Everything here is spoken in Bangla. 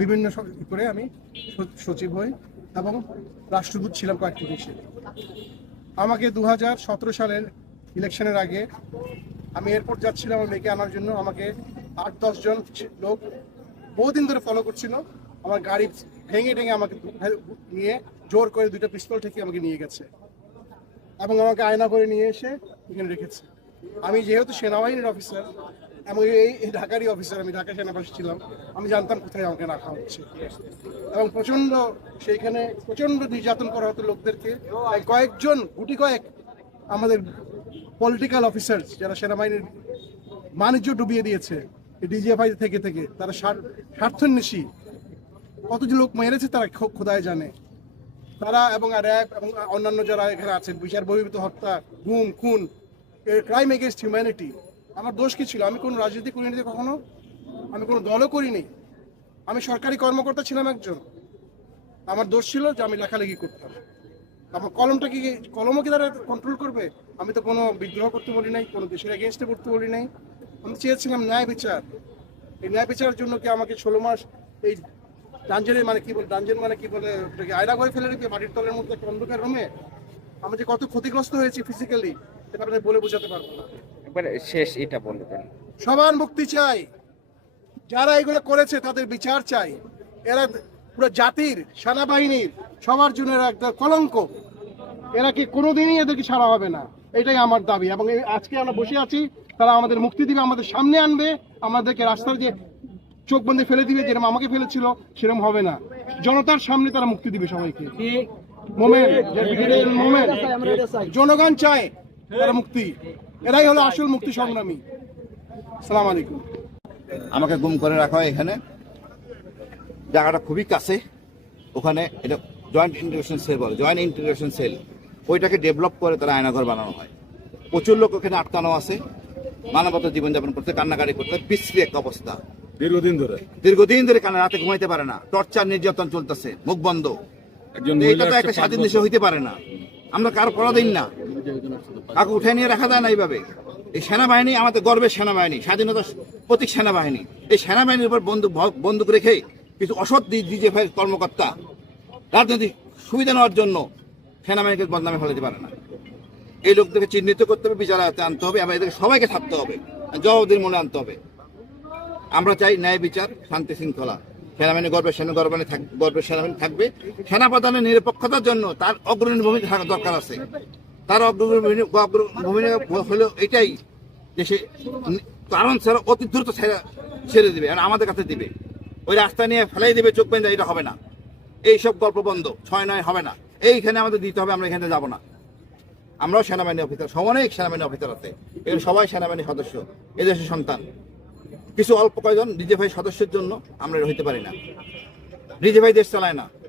বিভিন্ন করে আমি সচিব হই এবং রাষ্ট্রদূত ছিলাম কয়েকটি দেশে আমাকে দু সালের ইলেকশনের আগে আমি এয়ারপোর্ট যাচ্ছিলাম আমার মেয়েকে আনার জন্য আমাকে আট দশজন লোক বহুদিন ধরে ফলো করছিল আমার গাড়ি ভেঙে ঠেঙে আমাকে হ্যাঁ, নিয়ে জোর করে দুইটা পিস্তল থেকে আমাকে নিয়ে গেছে এবং আমাকে আয়না করে নিয়ে এসে এখানে রেখেছে আমি যেহেতু সেনাবাহিনীর অফিসার এবং এই ঢাকারই অফিসার আমি ঢাকা সেনাবাসী ছিলাম আমি জানতাম কোথায় আমাকে রাখা হচ্ছে এবং প্রচণ্ড সেইখানে প্রচণ্ড নির্যাতন করা হতো লোকদেরকে কয়েকজন গুটি কয়েক আমাদের পলিটিক্যাল অফিসার যারা সেনাবাহিনীর বাণিজ্য ডুবিয়ে দিয়েছে ডিজিএফআই থেকে থেকে তারা স্বার্থন্বেষী কত যে লোক মেরেছে তারা খোদায় জানে তারা এবং র্যাব এবং অন্যান্য যারা এখানে আছে বিচার বহির্ভূত হত্যা গুম খুন ক্রাইম এগেনস্ট হিউম্যানিটি আমার দোষ কি ছিল আমি কোনো রাজনীতি করিনি কখনো আমি কোনো দলও করিনি আমি সরকারি কর্মকর্তা ছিলাম একজন আমার দোষ ছিল যে আমি লেখালেখি করতাম আমার কলমটা কি কলমও কি তারা কন্ট্রোল করবে আমি তো কোনো বিদ্রোহ করতে বলি নাই কোনো দেশের এগেনস্টে পড়তে বলি নাই আমি চেয়েছিলাম ন্যায় বিচার এই ন্যায় বিচারের জন্য কি আমাকে ষোলো মাস এই ডাঞ্জেনের মানে কি বলে ডাঞ্জেন মানে কি বলে আয়না করে ফেলে রেখে মাটির তলের মধ্যে একটা অন্ধকার রুমে আমি যে কত ক্ষতিগ্রস্ত হয়েছি ফিজিক্যালি সেটা আমি বলে বোঝাতে পারবো না একবার শেষ এটা বলবেন সমান মুক্তি চাই যারা এগুলো করেছে তাদের বিচার চাই এরা পুরো জাতির সেনাবাহিনীর সবার জন্য এরা একটা কলঙ্ক এরা কি কোনোদিনই এদেরকে ছাড়া হবে না এটাই আমার দাবি এবং আজকে আমরা বসে আছি তারা আমাদের মুক্তি দিবে আমাদের সামনে আনবে আমাদেরকে রাস্তার যে চোখ বন্ধে ফেলে দিবে যেরকম আমাকে ফেলেছিল সেরকম হবে না জনতার সামনে তারা মুক্তি দিবে সবাইকে মোমেন মোমেন জনগণ চায় তারা মুক্তি এরাই হলো আসল মুক্তি সংগ্রামী সালাম আলাইকুম আমাকে গুম করে রাখা হয় এখানে জায়গাটা খুবই কাছে ওখানে এটা জয়েন্ট ইন্টিগ্রেশন সেল বলে জয়েন্ট ইন্টিগ্রেশন সেল ওইটাকে ডেভেলপ করে তারা আয়নাঘর বানানো হয় প্রচুর লোক ওখানে আটকানো আছে মানবত জীবনযাপন করতে কান্নাকাটি করতে বিশ্রি এক অবস্থা দীর্ঘদিন ধরে দীর্ঘদিন ধরে কানা রাতে ঘুমাইতে পারে না টর্চার নির্যাতন চলতেছে মুখ বন্ধ এটা তো একটা স্বাধীন দেশে হইতে পারে না আমরা কার দিন না কাকু উঠে নিয়ে রাখা যায় না এইভাবে এই সেনাবাহিনী আমাদের গর্বের সেনাবাহিনী স্বাধীনতা প্রতীক সেনাবাহিনী এই সেনাবাহিনীর উপর বন্দুক বন্দুক রেখে কিছু অসৎ ডিজিএফআই কর্মকর্তা রাজনৈতিক সুবিধা নেওয়ার জন্য সেনাবাহিনীকে বদনামে ফেলাতে পারে না এই লোকদেরকে চিহ্নিত করতে হবে বিচারাতে আনতে হবে এবং এদেরকে সবাইকে থাকতে হবে জবাবদের মনে আনতে হবে আমরা চাই ন্যায় বিচার শান্তি শৃঙ্খলা সেনাবাহিনী গর্বের সেনা গর্বানি গর্বের সেনাবাহিনী থাকবে সেনাপ্রধানের নিরপেক্ষতার জন্য তার অগ্রণী ভূমিকা থাকা দরকার আছে তার এটাই যে সে কারণ ছাড়া অতি দ্রুত ছেড়ে দেবে আর আমাদের কাছে দিবে ওই রাস্তা নিয়ে ফেলাই দেবে চোখ পেন এটা হবে না এই সব গল্প বন্ধ ছয় নয় হবে না এইখানে আমাদের দিতে হবে আমরা এখানে যাব না আমরাও সেনাবাহিনী অফিসার অনেক সেনাবাহিনী অফিসার আছে এর সবাই সেনাবাহিনী সদস্য এদেশের সন্তান কিছু অল্প কয়েকজন রিজেভাই সদস্যের জন্য আমরা হইতে পারি না রিজেভাই দেশ চালায় না